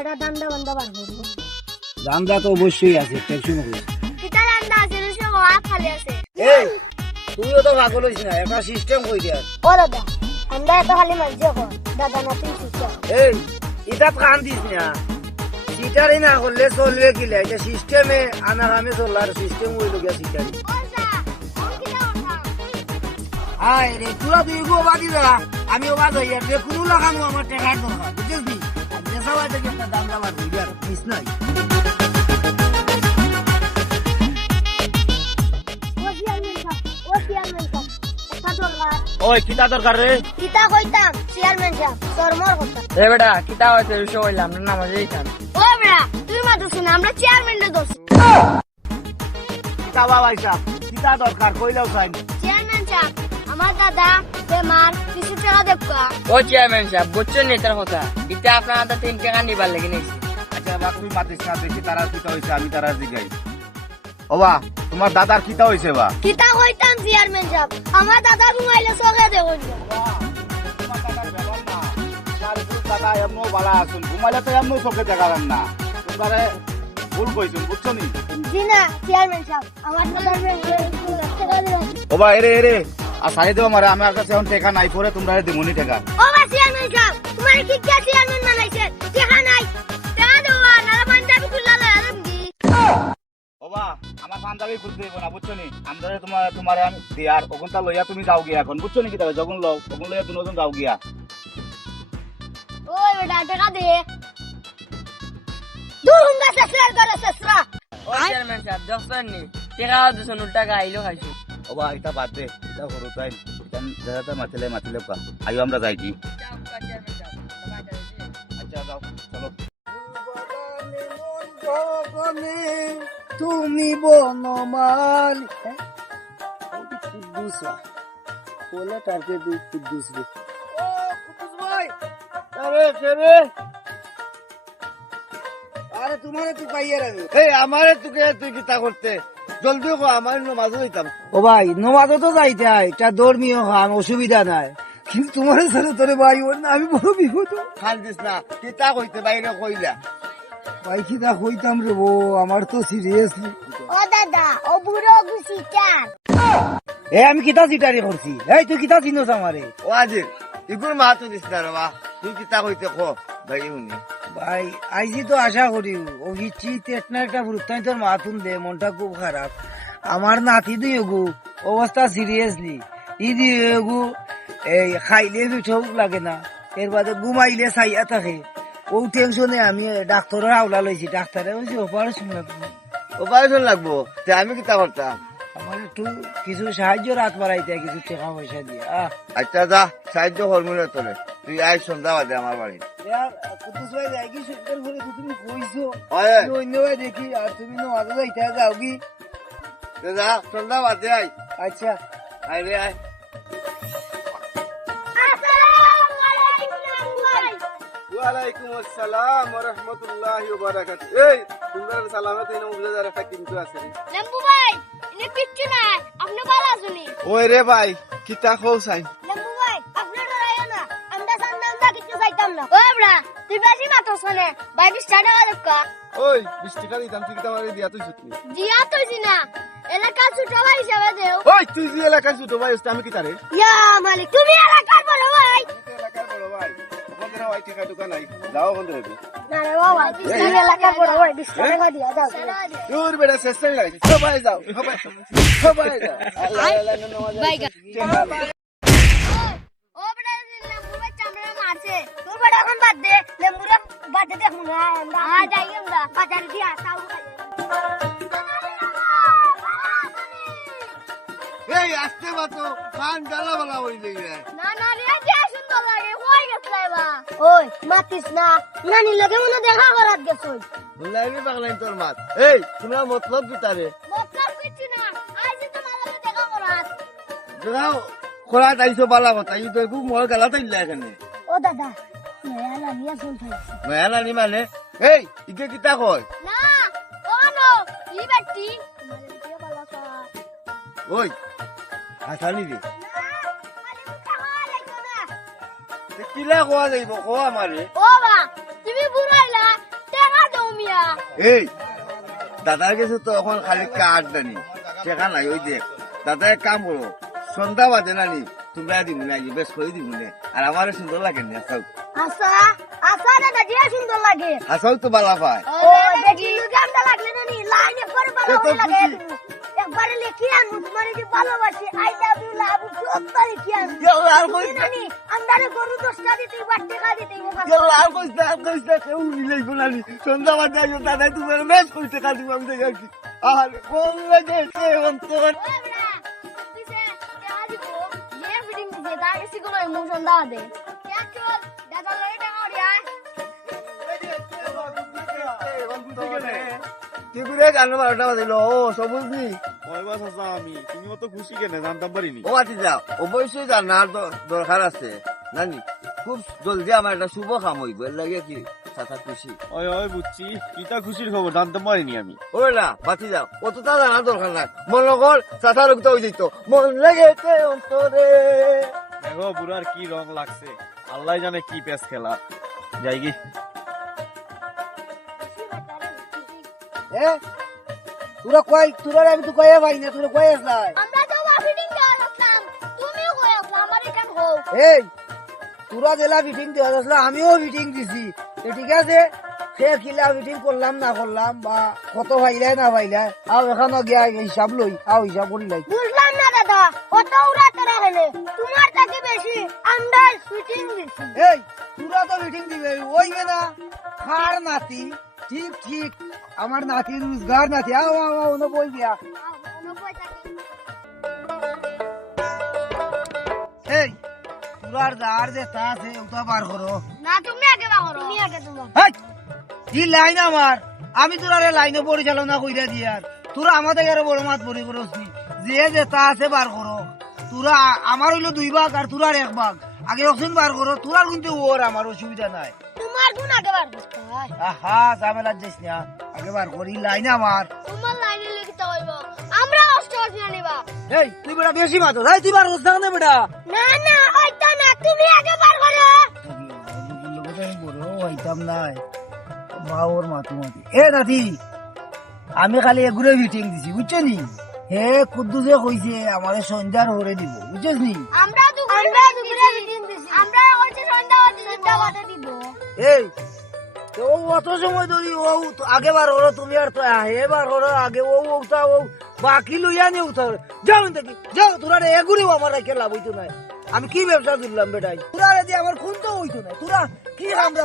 এটা দান্দা বান্দা বার করবো। দান্দা তো অবশ্যই আছে, টেনশন করি। কিতা দান্দা আছে রুশো গোয়া খালি আছে। এই তুইও তো পাগল হইছিস না, একটা সিস্টেম কই দিয়া। ও দাদা আমরা তো খালি মানছে কো দাদা না তুই শিখা। এই এটা কান দিস না, সিটারি না করলে চলবে কিলা, এটা সিস্টেমে আনা আমি চলার সিস্টেম হইল গিয়া সিটারি। ওজা ও কিতা ওঠা আয় রে তুই তুই গো বাদি দা, আমি ও বাদ হইয়া যে কোনো লাগানো আমার টাকার দরকার, বুঝছিস? আর দেশা বাইতে একটা দান্দা বার হই আর মিস নাই। ও চেয়ারম্যান সাহেব ও চেয়ারম্যান সাহেব এটা দরকার। ওই কিতা দরকার রে? কিতা কইতাম চেয়ারম্যান সাহেব শর্মার কথা। এ বেটা কিতা হইছে রুশো হইলাম না নামাজেই খান। ও বেড়া তুই মা দোষ না আমরা চেয়ারম্যানের দোষ। কিতা বাবা হিসাব কিতা দরকার কইলাও চাই। চেয়ারম্যান সাহেব আমার দাদা বেমার কিছু টাকা দেখবা। ও চেয়ারম্যান সাহেব বুঝছেন নি তার কথা? ইটা আপনার হাতে 3 টাকা নিবার লাগি নিছি। আচ্ছা বাপ তুই মাতিস না, দেখি তারা কিতা হইছে, আমি তারা জিগাই। ও বা তোমার দাদার কিতা হইছে বা? কিতা কইতাম চেয়ারম্যান সাহেব আমার দাদা ঘুমাইলে চোখে দেখুন। দাদা এমনও বালা আসুন, ঘুমাইলে তো এমনও চোখে দেখাবেন না, তোমরা ভুল কইছেন, বুঝছো নি? জি না চেয়ারম্যান সাহেব আমার দাদার ও বা এরে এরে আর সাইড দেও মারে, আমার কাছে এখন টাকা নাই, পরে তোমরা দিমুনি টাকা। ও বা চেয়ারম্যান সাহেব তোমার কি কে চেয়ারম্যান বানাইছে? টাকা নাই টাকা দেওয়া না পাঞ্জাবি খুললা লাগাম কি? ও বা আমার পাঞ্জাবি খুলতে দিব না, বুঝছো নি? আমরা তোমারে আমি দিয়ার ওখানটা লইয়া তুমি যাও গিয়া এখন, বুঝছো নি? কি তবে যখন লও তখন লইয়া দুজন যাও গিয়া। ওই বেটা টাকা দে দুরুঙ্গা সসরা করে সসরা। ও চেয়ারম্যান সাহেব দেখছেন নি টাকা দুশো টাকা আইলো খাইছি। ও বা এটা বাদ দে, এটা করো তাই, এটা দাদা মাতিলে মাতিলে কা আইও আমরা যাই কি। আচ্ছা যাও চলো। তুমি বনমালি কুদ্দুসা বলে তারকে দু কুদ্দুস রে। ও কুদ্দুস ভাই, আরে কেরে? আরে তোমারে তুই পাইয়া রাখি। এই আমারে তুকে তুই কিতা করতে জলদি কো, আমার নমাজও যাইতাম। ও ভাই নমাজও তো যাইতে হয়, এটা ধর্মীয় কাম, অসুবিধা নাই, কিন্তু তোমার সাথে তোরে ভাই ওর না আমি বড় বিপদ। খান দিস না, কিতা কইতে বাইরে কইলা ভাই, কিতা কইতাম রে বো, আমার তো সিরিয়াসলি। ও দাদা ও বুড়ো গুছিটার। এ আমি কিতা চিটারি করছি? এই তুই কিতা চিনোস আমারে? ও আজি ইগুর মা তো দিস না রে বা, তুই কিতা কইতে কো ভাই উনি। ভাই আইজি তো আশা করি ও হিচি তেটনা একটা ভুরতাই তোর মাথুন দে, মনটা খুব খারাপ। আমার নাতি দুই গু অবস্থা সিরিয়াসলি, ই দিয়ে গু এই খাইলে পিঠও লাগে না, এর বাদে ঘুমাইলে চাইয়া থাকে। ও টেনশনে আমি ডাক্তারের আওলা লইছি, ডাক্তারে বলছি অপারেশন লাগবে। অপারেশন লাগবো? আমি কিতা করতাম? আমার একটু কিছু সাহায্য রাত বাড়াইতে, কিছু টাকা পয়সা দিয়ে। আচ্ছা যা সাহায্য হরমোনের তোলে, তুই আয় সন্ধ্যা বাদে আমার বাড়ি। তুমি কইছো অন্য ভাই দেখি, আর তুমি নমাজে যাইতে যাও কি? যা সন্ধ্যা বাদে আয়। আচ্ছা আয় রে আয়। ওয়ালাইকুম আসসালাম ওয়া রাহমাতুল্লাহি ওয়া বারাকাতুহু। এই তোমরা সালামে তো বুঝা যায় একটা কিন্তু আছে। লেম্বু ভাই ইনে কিচ্ছু নাই, আপনি ভালো আছেন? ওই রে ভাই কিতা কও চাই? লেম্বু ভাই আপনি ডরাইও না, আমরা সামনে কিছু চাইতাম না। ও বড়া তুই বেশি মাতো শুনে ভাই 20 টাকা দেখা। ওই 20 টাকা দিতাম, তুই কিতা মারি দিয়া তুই সুতনি। জিয়া তুই না এলাকা ছোট ভাই হিসাবে দেও। ওই তুই যে এলাকার ছোট ভাই হইছিস, আমি কিতা রে? ইয়া মালিক তুমি এলাকার বড় ভাই। আমি তো এলাকার বড় ভাই, ওখানে ভাই টাকা দোকান নাই, যাও ওখান থেকে। না রে বাবা তুমি এলাকার বড় ভাই 20 টাকা দিয়া দাও। দূর বেটা শেষই লাগাইছিস, সবাই যাও সবাই যাও। আল্লাহ আল্লাহ নমাজ বাইগা ও বড়া লেম্বু ভাই চামড়া মারছে, তুই বড় এখন বাদ দে, লেম্বুরে বাদ দে দেখুন না আমরা যাই আমরা বাজারে দিয়া তাও খাই। এই আসতে বাতো কান জ্বালা বালা হইলে রে। না না রে যে সুন্দর লাগে কই গেছলাই বা। ওই মাতিস না, নানি লগে মনে দেখা করাত গেছই। বললাইনি পাগলাইন তোর মাত। এই তোমরা মতলব কি তারে? মতলব কিছু না, আজ তো মালা দেখা করাত। যাও খোলা তাইছো বালা কথা, ই তো খুব মোর গালা তাইলা এখানে। ও দাদা নয়া নানিয়া শুন থাকছে। মেলানি মানে এই ইকে কিতা কয়? না ওনো ই বেটি তোমার দিয়ে বালা কা। ওই হাসানি রে না মানে মুখা হওয়া যাইতো না। কিলা কোয়া যাইব কোয়া মারে। ও বা তুমি বুড়াইলা এই দাদার কাছে তো এখন খালি কাঠ জানি টেকা নাই ওই যে দাদা এক কাম করো সন্ধ্যা বাজে নানি তোমরা দিব না বেশ করে দিব না আর আমার সুন্দর লাগে না হাসাও আচ্ছা আচ্ছা দাদা যে সুন্দর লাগে হাসাও তো বালা পায় ও দেখি গামটা লাগলে না নি লাইন একবার ভালো করে লাগে একবারে লিখি আনু তোমার যে ভালোবাসি I love you love you সবটা লিখি আনু আর কই না নি আমদারে গরু 10টা দিতে বাড়তে খা দিতে আর কইছে কেউ নিলেই গুনানি সন্ধ্যা বাজে আইও দাদা তুমি বেশ করে টাকা দিব আমি দেখি আর কোন লাগে সে অন্তর ত্রিপুরে জানো 12টা বাজিল ও সবুজ নি কয়বার চাচা আমি তুমি অত খুশি কেন জানতাম পারিনি ও আতি যাও অবশ্যই জানার দরকার আছে নানি খুব জলদি আমার একটা শুভ কাম হইব এর লাগে কি চাচা খুশি ওই ওই বুঝছি কিতা খুশির খবর জানতাম পারিনি আমি ওই না বাতি যাও অত তা জানার দরকার নাই মন লগর চাচা রক্ত হয়ে যেত মন লেগেছে অন্তরে দেখো বুড়ার কি রং লাগছে আল্লাহ জানে কি পেস খেলা যাই কি এ তোরা কই তোরা আমি তো কইয়া ভাই না তোরা কই আসলাই আমরা তো ফিটিং দেওয়া রাখলাম তুমিও কই আসলা আমার এখান হও এই তোরা জেলা মিটিং দেওয়া আসলে আমিও মিটিং দিছি ঠিক আছে সে কিলা মিটিং করলাম না করলাম বা কত ভাইলাই না ভাইলাই আও এখানে গিয়া হিসাব লই আও হিসাব করি লাই বুঝলাম না দাদা কত উড়াতে রাখলে তোমার থেকে বেশি আমরা ফিটিং দিছি এই তোরা তো মিটিং দিবে ওইবে না খার নাতি ঠিক ঠিক আমার নাতি রোজগার নাতি আও আও আও না বই দিয়া এই তোরার যার যে তা আছে ওটা বার করো না তুমি আগে বাগরো তুমি আগে তুমি হেই এই লাইন আমার আমি তোরারে লাইনে পরিচালনা কইরা দিয়ার তোরা আমাদের আরো বড় মাত পরি করছি যে যে তা আছে বার করো তোরা আমার হইলো 2 ভাগ আর তোরার 1 ভাগ আগে অপশন বার করো তোরার কিন্তু ওর আমার অসুবিধা নাই তোমার গুণ আগে বার করতে হয় আহা ঝামেলা যাইস না আগে বার করি লাইন আমার তোমার লাইনে লিখতে হইব আমরা অষ্ট না নিবা এই তুই বেটা বেশি মাতো এই তুই বার করছ না বেটা না না ওইটা না তুমি আগে বার করো বড় হইতাম নাই মাওর মাতু মাতি এ নাতি আমি খালি এগুলো মিটিং দিছি বুঝছো নি হে কুদ্দুসে কইছে আমারে সন্ধ্যার হরে দিব বুঝছিস নি আমরা দুপুরে মিটিং দিছি আমরা হচ্ছে সন্ধ্যা হতে চিন্তা করতে দিব এই তো ও অত সময় ধরি ও আগে বার হলো তুমি আর তো এবার হলো আগে ও ওটা ও বাকি লইয়া নিয়ে উঠা যাও দেখি যাও তোরা এগুলিও আমার রেখে লাভ হইতো না আমি কি ব্যবসা দিলাম বেটাই তোরা যে আমার কোন তো হইতো না তোরা কি আমরা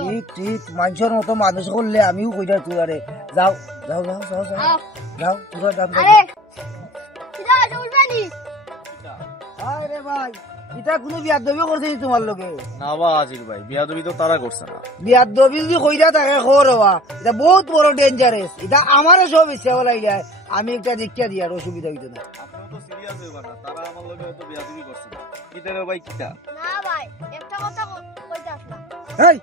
ঠিক ঠিক মানুষের মতো মানুষ করলে আমিও কইরা তোরা রে যাও যাও যাও যাও যাও যাও তোরা দাম আরে ভাই এটা কোনো বিয়াদবি করছে তোমার লগে না বা আজির ভাই বিয়াদবি তো তারা করছে না বিয়াদবি যদি কইরা থাকে খরবা এটা বহুত বড় ডেঞ্জারাস এটা আমারও সব ইচ্ছা বলাই যায় আমি একটা দীক্ষা দিয়ার অসুবিধা হইতো না আপনিও তো সিরিয়াস হইবা না তারা আমার লগে তো বিয়াদবি করছে না কিটা রে ভাই কিটা না ভাই একটা কথা কইতে আসলাম এই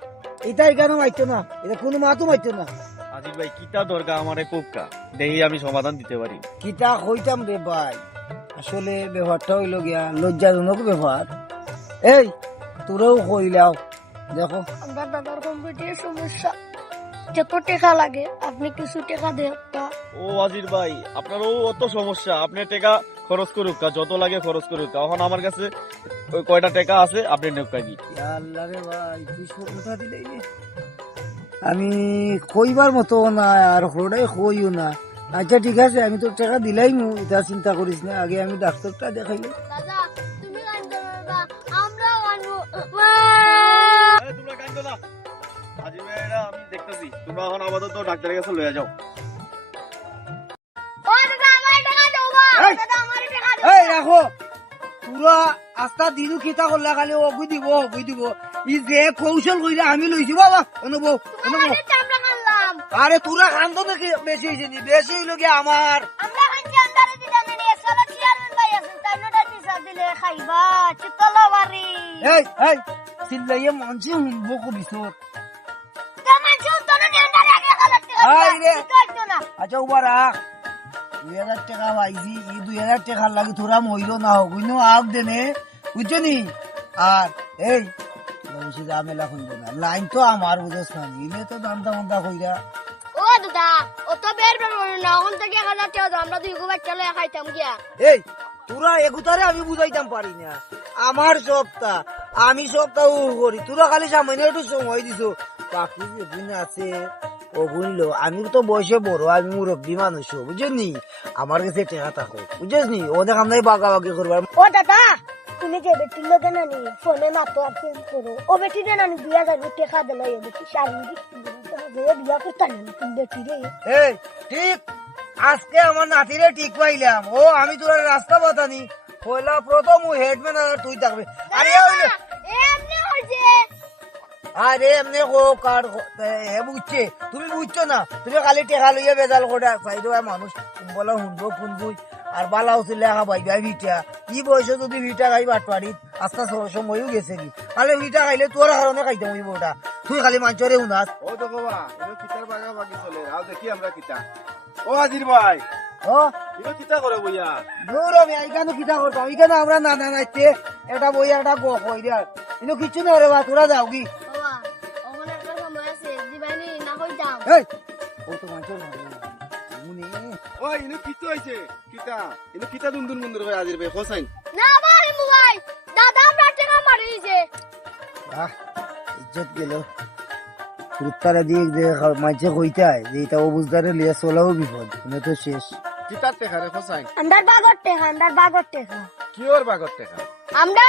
এটা এখানে মাইতো না এটা কোনো মাতো মাইতো না আজির ভাই কিটা দরকার আমারে কোক্কা দেখি আমি সমাধান দিতে পারি কিতা কইতাম রে ভাই আসলে ব্যবহারটা হইল গিয়া লজ্জাজনক ব্যবহার এই তোরেও কইলাও দেখো আমরা দাদার কম্পিউটারের সমস্যা যত টাকা লাগে আপনি কিছু টাকা দেন ও আজির ভাই আপনারও অত সমস্যা আপনি টাকা খরচ করুক যত লাগে খরচ করুক এখন আমার কাছে ওই কয়টা টাকা আছে আপনি নেউকা দি আল্লাহ রে ভাই তুই কথা দিলেই রে আমি কইবার মতো না আর হড়াই কইও না আচ্ছা ঠিক আছে আমি তোর টাকা দিলাই মু এটা চিন্তা করিস না আগে আমি ডাক্তারটা দেখাইলে দাদা তুমি কাঁদো না আমরা কাঁদবো তোমরা কাঁদো না আজির ভাই এটা আমি দেখতেছি তোমরা এখন আপাতত ডাক্তারের কাছে লয়ে যাও ও দাদা আমার টাকা দাও এই! দাদা আমার টাকা দাও এই রাখো পুরা আস্তা দিনু কিতা করলা খালি অগুই দিব ই যে কৌশল কইরা আমি লইছি বাবা অনুভব আমাদের চামড়া কাটলাম আরে তোরা কান্দো নাকি বেশি হয়েছে নি বেশি হইল কি আমার আমরা কাঁদছি আন্দারে দিলাম নি সালা চেয়ারম্যান ভাই আছে তাই নটা টিসা দিলে খাইবা চিতলা বাড়ি এই চিল্লাইয়ে মনছি হুনবো কবিসর তেমন শুন তো না আন্দারে আগে গলত আই রে। কাটতো না আচ্ছা উবা রাখ 2000 টাকা পাইছি এই 2000 টাকার লাগি তোরা মইল না হোক আগ দেনে বুঝছো নি আর এই বেশি ঝামেলা করবো না, লাইন তো আমার বুঝোস না, নিলে তো দামটা মন্দা কইরা। ও দাদা ও তো বের বের করে না, এখন থেকে 1000 টাকা দাও, আমরা দুই গো বাচ্চা লয়ে খাইতাম গিয়া। এই তোরা এগুতারে আমি বুঝাইতাম পারি না, আমার সপ্তাহ আমি সপ্তাহ করি, তোরা খালি সামান্য একটু সময় দিছো। বাকি যে বোন আছে ও বুঝলো, আমি তো বয়সে বড়, আমি মুরব্বী মানুষ, বুঝলি আমার কাছে টেকা থাকো, বুঝলি ওদের আমরা বাগাবাগি করবার। ও দাদা তুমি যে বেটির লগে নানি ফোনে মাতো আর ফোন করো, ও বেটি রে নানি 2000 টাকা দিল, এই বেটি শারীরিক বিয়া করতে নানি তুমি বেটি রে। এই ঠিক আজকে আমার নাতিরে ঠিক পাইলাম, ও আমি তোর রাস্তা বাতানি পয়লা প্রথম ও হেডম্যান আর তুই থাকবে। আরে এমনি হইছে আরে এমনি হোক আর হে বুঝছে, তুমি বুঝছো না, তুমি খালি টেকা লইয়া বেজাল করে চাইdo মানুষ বলা শুনবো শুনবুই আর বালা উচিলে একা ভাইবা ভিটা ই বয়সে যদি ভিটা খাই বাট পারি আস্তে সময়ও গেছে কি, খালি ভিটা খাইলে তোর কারণে খাইতাম ওই বউটা, তুই খালি মাঞ্চরে উনাস। ও তো বাবা এনো কিতার বাগা বাকি চলে আও দেখি আমরা কিতা। ও হাজির ভাই ও এনো কিতা করে বইয়া দূর আমি এইখানে কিতা করতাম, এইখানে আমরা নানা নাচতে এটা বই একটা গো কই রে, কিন্তু কিছু না রে বা, তোরা যাও কি বাবা ওখানে একটা সময় আছে দিবানি না হইতাম। এই ও তো মাঞ্চর মুনি ও এনো কিতা হইছে কিতা এনো কিতা দুন্দুন মুন্দুর হয় হাজির ভাই হোসাইন। না মারি মুবাই দাদা আমরা টাকা মারিছে। আহ ইজ্জত গেল কুত্তারা দিয়ে যে মাঝে কইতায় যে এটা অবুজদারে লিয়া চলাও বিপদ, মানে তো শেষ। কিতার টেকা রে হোসাইন আন্ডার বাগর টাকা কিওর বাগর টেকা আমরা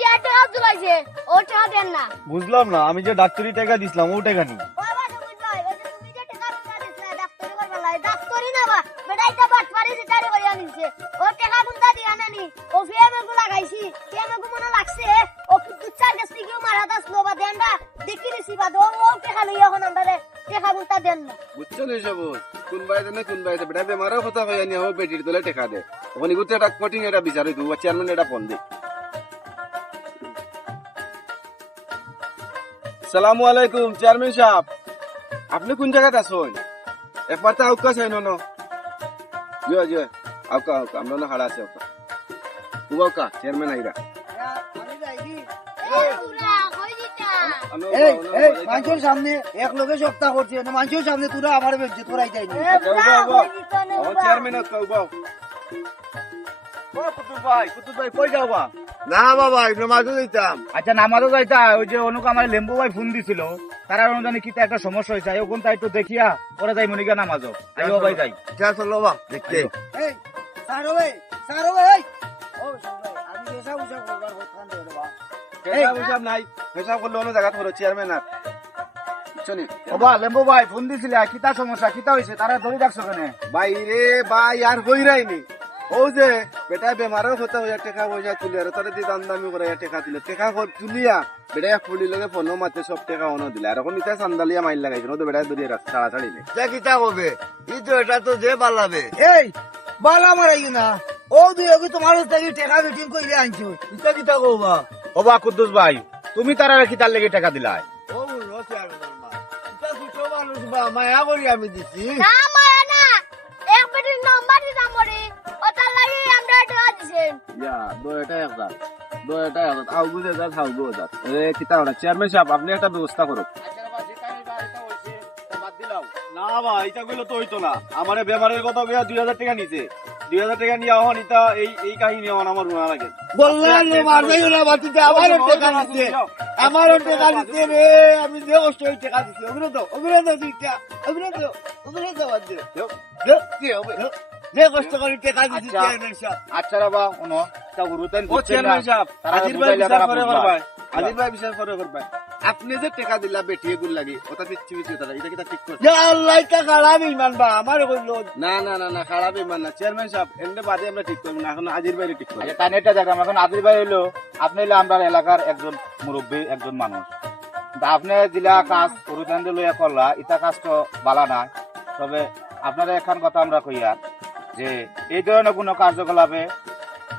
যে টাকা তুলাইছে ও টাকা দেন না। বুঝলাম না, আমি যে ডাক্তারি টাকা দিছিলাম ও টাকা নি। বাবা সবুজ ভাই ওই যে তুমি যে টাকা তুলাইছে ডাক্তারি করবার লাই, ডাক্তারি না বা বেটা এটা বাটপারি দিতারে করে আনিছে, ও টাকা গুন্দা দিয়া নানি ও ফিয়ামে গুলা গাইছি, ফিয়ামে গু মনে লাগছে ও দুচার গেছে কি মারা দাস লোবা দেনডা দেখি রিসিবা দো ও টাকা লইয়া এখন আমারে টাকা গুন্দা দেন না। বুঝছো নি সব কোন বাইরে না কোন বাইরে বেটা বেমারও কথা হয়ে নি ও বেটির তোলে টেকা দে ওখানে গুতে একটা কটিং এটা বিচারে দু চেয়ারম্যান এটা ফোন দে। সালামু আলাইকুম চেয়ারম্যান সাহেব, আপনি কোন জায়গাতে আছেন? একবার তো আউকা চাই ন জয় জয় আউকা আউকা আমরা না হারা আছে আউকা উবাউকা চেয়ারম্যান আইরা আমি যাই কি পুরা কই দিতা এই এই মানুষের সামনে এক লোকে সপ্তাহ করছে না, মানুষের সামনে তোরা আমার বেজ্জে তোরাই যাইনি। চেয়ারম্যান উবাউ ও কুতুব ভাই কই যাও বা? না বাবা ইবনে মাঝে দিতাম। আচ্ছা নামাজও যাইতা, ওই যে অনুক আমার লেম্বু ভাই ফোন দিছিল, তারা অনুদানে কিতা একটা সমস্যা হয়েছে, ওখান তাই একটু দেখিয়া পরে যাই মনিকা নামাজও আইও ভাই যাই। যা চলো বা দেখতে এই সারো ভাই এই ও ভাই আমি এসা উসা করবার কথা দে রে বা। পেশাব হিসাব নাই, পেশাব করলে অন্য জায়গা ধরো চেয়ারম্যান আর শুনি ও বা লেম্বু ভাই ফোন দিছিল, কিতা সমস্যা কিতা হয়েছে তারা ধরে রাখছো কেনে? বাইরে ভাই আর কইরাইনি ও যে বেটা বেমারের হতে হইয়া টেকা পয়সা তুলি আর তারা দিয়ে দাম দামি করে টেকা তুলে টেকা তুলিয়া বেটা এক ফুলি লগে ফোন মাতে সব টেকা অন দিলে আর এখন ইটা সান্দালিয়া মাইল লাগাইছে ও তো বেটা দরিয়া রাস্তা ছাড়াছাড়ি নেই যা কিতা হবে ই তো এটা তো যে বালাবে। এই বালা মারাই না ও দুই ওকে তোমার থেকে টাকা মিটিং কইলে আনছো, ইটা কিতা কইবা? ও বা কুদ্দুস ভাই তুমি তারা কিতার লেগে টাকা দিলাই? ও বলো চেয়ারম্যান মা ইটা ছোট মানুষ বা মায়া করি আমি দিছি। না মায়া না এক বেটির নাম্বার দিতাম মরে ওটার লাগি আমরা টাকা দিছেন। ইয়া দো এটা একদম দো এটা একদম আউ বুঝে যা খাও গো যা এ কিতা ওরা চেয়ারম্যান সাহেব আপনি একটা ব্যবস্থা করুন। না ভাই এটা কইলে তো হইতো না, আমারে বেমারের কথা কইয়া 2000 টাকা নিছে, 2000 টাকা নিয়ে আহন ইটা এই কাহিনী আমার আমার রুনা লাগে। বললাম রে মারবেই না বাতিতে আমার টাকা দিতে, আমার টাকা দিতে রে, আমি যে কষ্ট হই টাকা দিছি ওগুলো তো দিটা ওগুলো তো বাদ দে কি হবে যে কষ্ট করে টাকা দিছি চেয়ারম্যান সাহেব। আচ্ছা রে বা ওনো তা গুরুতেন ও চেয়ারম্যান সাহেব তারা আজির ভাই বুঝাইলে বিচার তারা করে বুঝবা। করবাই আজির ভাই বিচার করে করবাই আপনি যে টাকা দিলা বেটি এগুল লাগি ওটা পিচ্ছি পিচ্ছি তারা এটা কিটা ঠিক করে যে আল্লাহ টা খারাপ ইমান বা আমার কইলো না না না না খারাপ ইমান না চেয়ারম্যান সাহেব এন্ডে বাদে আমরা ঠিক করব না এখন আজির বাইরে ঠিক করব। আচ্ছা তাই নেটা জায়গা এখন আদিল ভাই হইলো আপনি হইলো আমরা এলাকার একজন মুরব্বী একজন মানুষ, তা আপনি দিলা কাজ গুরুতেন লইয়া করলা ইটা কাজ তো বালা না, তবে আপনারা এখন কথা আমরা কইয়া যে এই ধরনের কোনো কার্যকলাপে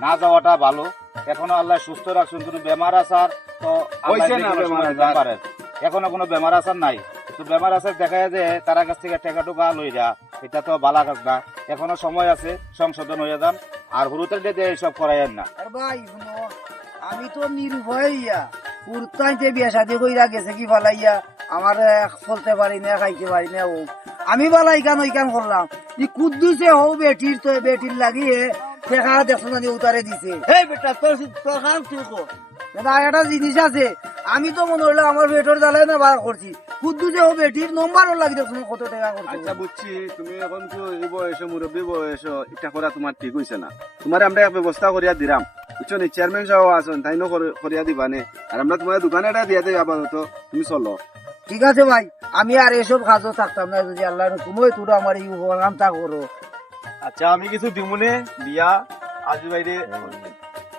না যাওয়াটা ভালো। এখনো আল্লাহ সুস্থ রাখছেন, কোনো বেমার আসার তো হইছে না বেমার আজার। এখনো কোনো বেমার আসার নাই, তো বেমার আসার দেখা যায় যে তারা কাছ থেকে টাকা টুকা লই যা, এটা তো বালা কাজ না, এখনো সময় আছে সংশোধন হয়ে যান আর হুরুতের দিয়ে এইসব করাইয়েন না। আর ভাই শুনো আমি তো নির্ভয় ইয়া পুরতাইতে বিয়া শাদি কইরা গেছে কি ফালাইয়া আমার চলতে পারি না খাইতে পারি না ও আমি বালাই কান ওই কান করলাম ই কুদ্দুসে হও বেটির তো বেটির লাগিয়ে দেখা দেখছো না উতারে দিছে এই বেটা তোর খান তুই কো দাদা একটা জিনিস আছে আমি তো মনে হলো আমার পেটর জ্বালায় না বার করছি কুদ্দুসে হও বেটির নম্বরও লাগি দেখছো কত টাকা করছে আচ্ছা বুঝছি তুমি এখন তো এই বয়সে মুরব্বী বয়স এটা করা তোমার ঠিক হয়েছে না তোমার আমরা এক ব্যবস্থা করিয়া দিলাম বুঝছো নি চেয়ারম্যান সাহেব আছেন তাই না করিয়া দিবানে আর আমরা তোমার দোকানে এটা দিয়া দেই আপাতত তুমি চলো ঠিক আছে ভাই আমি আর এসব কাজও থাকতাম না যদি আল্লাহর হুকুম হয় তোরা আমার এই উপকামটা করো আচ্ছা আমি কিছু দিমুনে দিয়া আজ বাইরে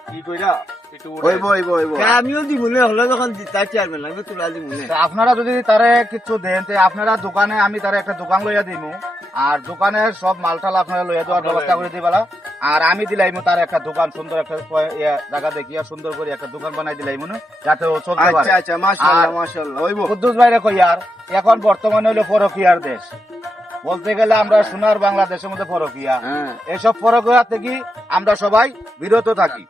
কি কইরা একটু হইব হইব হইব আমিও দিব না হলে যখন তাই চেয়ারম্যান আমি তোলা দিব না তা আপনারা যদি তারে কিছু দেন তে আপনারা দোকানে আমি তারে একটা দোকান লইয়া দিমু আর দোকানে সব মালটাল আপনারা লইয়া দেওয়ার ব্যবস্থা করে দিবালা আর আমি দিলাইমু তার একটা দোকান সুন্দর একটা জায়গা দেখিয়া সুন্দর করে একটা দোকান বানাই দিলাইমু না যাতে ও চলতে পারে আচ্ছা আচ্ছা মাশাআল্লাহ আর- মাশাআল্লাহ হইব কুদ্দুস ভাইরে কইয়ার এখন বর্তমানে হইলো পরকীয়ার দেশ বলতে গেলে আমরা সোনার বাংলাদেশের মধ্যে পরকীয়া হ্যাঁ এসব পরকীয়া থেকে আমরা সবাই বিরত থাকি